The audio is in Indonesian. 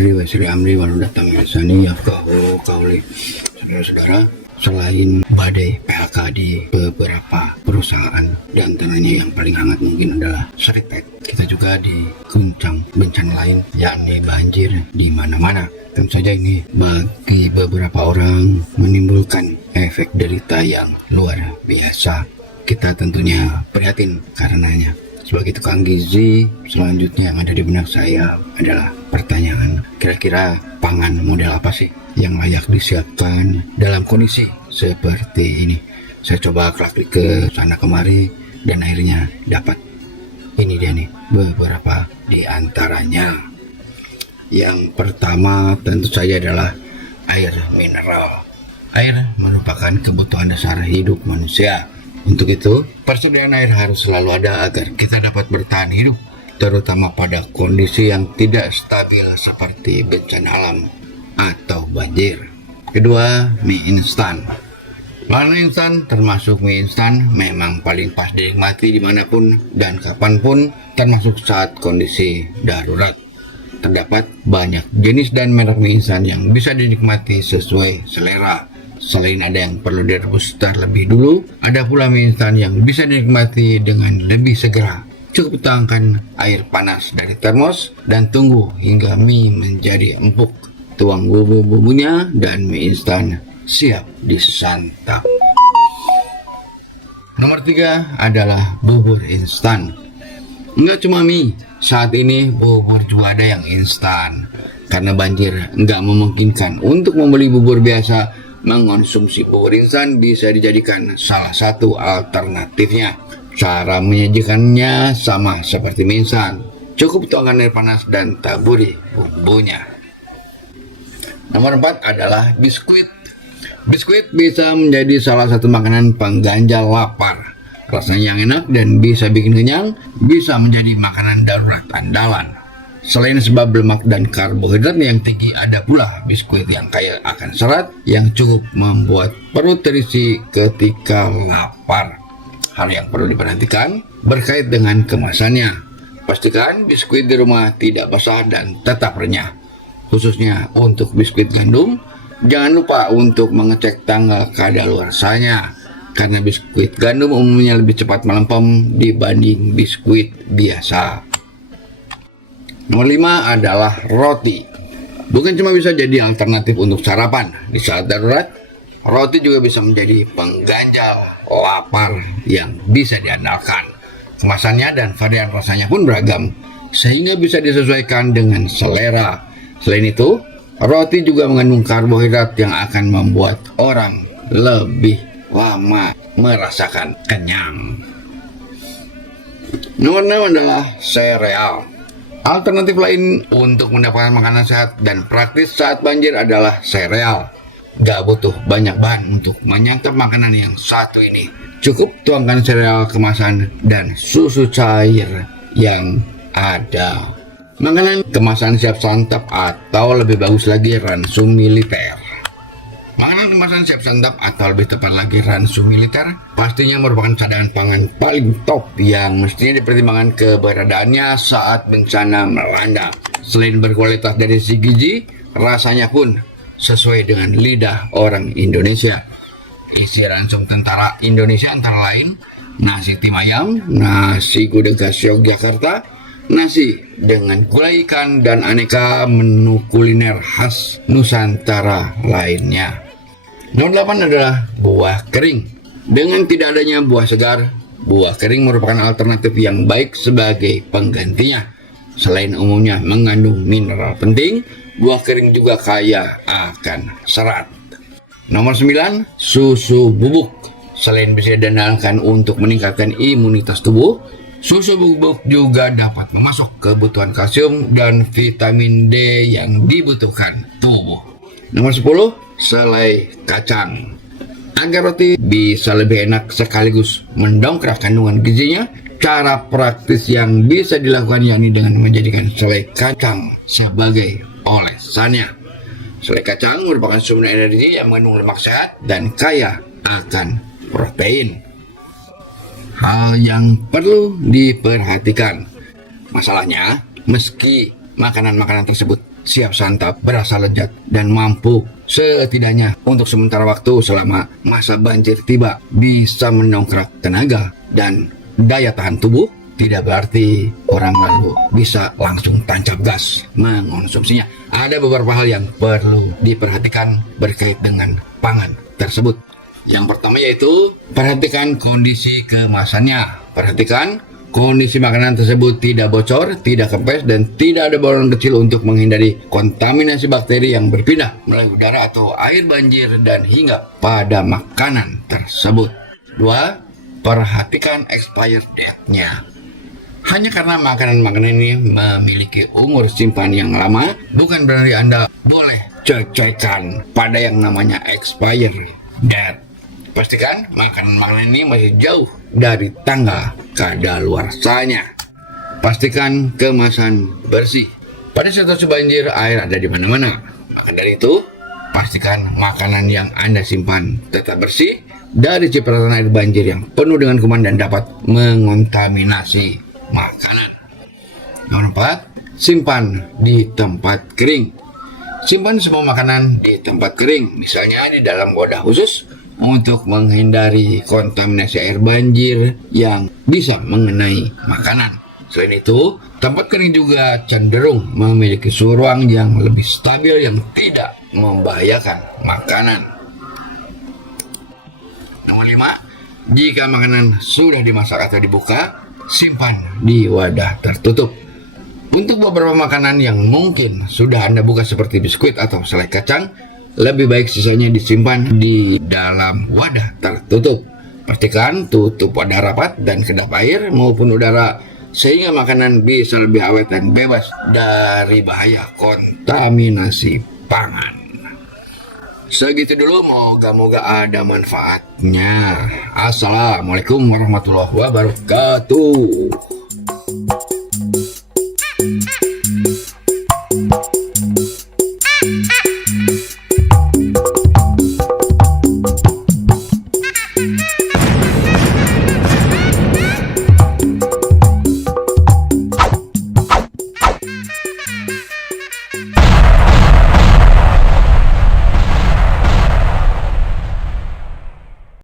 Amri wa Sri Amri waludat tamisani yafqahu qawli. Saudara-saudara, selain badai PHK di beberapa perusahaan, dan antaranya yang paling hangat mungkin adalah Seritek, kita juga diguncang bencana lain, yakni banjir di mana-mana. Tentu saja ini bagi beberapa orang menimbulkan efek derita yang luar biasa. Kita tentunya prihatin karenanya. Sebagai tukang gizi, selanjutnya yang ada di benak saya adalah pertanyaan, kira-kira pangan model apa sih yang layak disiapkan dalam kondisi seperti ini? Saya coba klik ke sana kemari dan akhirnya dapat ini dia nih, beberapa di antaranya. Yang pertama tentu saja adalah air mineral. Air merupakan kebutuhan dasar hidup manusia. Untuk itu, persediaan air harus selalu ada agar kita dapat bertahan hidup, terutama pada kondisi yang tidak stabil seperti bencana alam atau banjir. Kedua, mie instan. Makanan instan termasuk mie instan memang paling pas dinikmati dimanapun dan kapanpun, termasuk saat kondisi darurat. Terdapat banyak jenis dan merek mie instan yang bisa dinikmati sesuai selera. Selain ada yang perlu direbus terlebih dulu, ada pula mie instan yang bisa dinikmati dengan lebih segera. Cukup tuangkan air panas dari termos dan tunggu hingga mie menjadi empuk. Tuang bumbu-bumbunya dan mie instan siap disantap. Nomor 3 adalah bubur instan. Enggak cuma mie, saat ini bubur juga ada yang instan. Karena banjir enggak memungkinkan untuk membeli bubur biasa, mengonsumsi bubur instan bisa dijadikan salah satu alternatifnya. Cara menyajikannya sama seperti mie instan. Cukup tuangkan air panas dan taburi bumbunya. Nomor 4 adalah biskuit. Biskuit bisa menjadi salah satu makanan pengganjal lapar. Rasanya yang enak dan bisa bikin kenyang, bisa menjadi makanan darurat andalan. Selain sebab lemak dan karbohidrat yang tinggi, ada pula biskuit yang kaya akan serat yang cukup membuat perut terisi ketika lapar. Hal yang perlu diperhatikan berkait dengan kemasannya. Pastikan biskuit di rumah tidak basah dan tetap renyah. Khususnya untuk biskuit gandum, jangan lupa untuk mengecek tanggal kadaluarsanya, karena biskuit gandum umumnya lebih cepat melempem dibanding biskuit biasa. Nomor 5 adalah roti. Bukan cuma bisa jadi alternatif untuk sarapan di saat darurat, roti juga bisa menjadi pengganjal lapar yang bisa diandalkan. Kemasannya dan varian rasanya pun beragam, sehingga bisa disesuaikan dengan selera. Selain itu, roti juga mengandung karbohidrat yang akan membuat orang lebih lama merasakan kenyang. Nomor 6 adalah sereal. Alternatif lain untuk mendapatkan makanan sehat dan praktis saat banjir adalah sereal. Gak butuh banyak bahan untuk menyantap makanan yang satu ini. Cukup tuangkan sereal kemasan dan susu cair yang ada. Makanan kemasan siap santap atau lebih bagus lagi ransum militer. Makanan kemasan siap santap atau lebih tepat lagi ransum militer pastinya merupakan cadangan pangan paling top yang mestinya dipertimbangkan keberadaannya saat bencana melanda. Selain berkualitas dari segi gizi, rasanya pun sesuai dengan lidah orang Indonesia. Isi ransum tentara Indonesia antara lain nasi tim ayam, nasi gudeg khas Yogyakarta, nasi dengan gulai ikan, dan aneka menu kuliner khas Nusantara lainnya. Nomor 8 adalah buah kering. Dengan tidak adanya buah segar, buah kering merupakan alternatif yang baik sebagai penggantinya. Selain umumnya mengandung mineral penting, buah kering juga kaya akan serat. Nomor 9, susu bubuk. Selain bisa diandalkan untuk meningkatkan imunitas tubuh, susu bubuk juga dapat memasuk kebutuhan kalsium dan vitamin D yang dibutuhkan tubuh. Nomor 10, selai kacang. Agar roti bisa lebih enak sekaligus mendongkrak kandungan gizinya, cara praktis yang bisa dilakukan yakni dengan menjadikan selai kacang sebagai olesannya. Selai kacang merupakan sumber energi yang mengandung lemak sehat dan kaya akan protein. Hal yang perlu diperhatikan, masalahnya meski makanan-makanan tersebut siap santap, berasa lezat, dan mampu setidaknya untuk sementara waktu selama masa banjir tiba bisa mendongkrak tenaga dan daya tahan tubuh. Tidak berarti orang lalu bisa langsung tancap gas mengonsumsinya. Ada beberapa hal yang perlu diperhatikan berkait dengan pangan tersebut. Yang pertama yaitu perhatikan kondisi kemasannya. Perhatikan kondisi makanan tersebut tidak bocor, tidak kempes, dan tidak ada balon kecil untuk menghindari kontaminasi bakteri yang berpindah melalui udara atau air banjir dan hingga pada makanan tersebut. 2. Perhatikan expired date-nya. Hanya karena makanan-makanan ini memiliki umur simpan yang lama, bukan berarti Anda boleh cecekan pada yang namanya expiry date. Pastikan makanan-makanan ini masih jauh dari tanggal kadaluarsanya. Pastikan kemasan bersih. Pada situasi banjir, air ada di mana-mana. Maka dari itu, pastikan makanan yang Anda simpan tetap bersih dari cipratan air banjir yang penuh dengan kuman dan dapat mengontaminasi makanan. Nomor 4, simpan di tempat kering. Simpan semua makanan di tempat kering, misalnya di dalam wadah khusus untuk menghindari kontaminasi air banjir yang bisa mengenai makanan. Selain itu, tempat kering juga cenderung memiliki suhu ruang yang lebih stabil yang tidak membahayakan makanan. Nomor 5, jika makanan sudah dimasak atau dibuka, simpan di wadah tertutup. Untuk beberapa makanan yang mungkin sudah Anda buka seperti biskuit atau selai kacang, lebih baik sisanya disimpan di dalam wadah tertutup. Pastikan tutup wadah rapat dan kedap air maupun udara sehingga makanan bisa lebih awet dan bebas dari bahaya kontaminasi pangan. Segitu dulu, moga-moga ada manfaatnya. Assalamualaikum warahmatullahi wabarakatuh.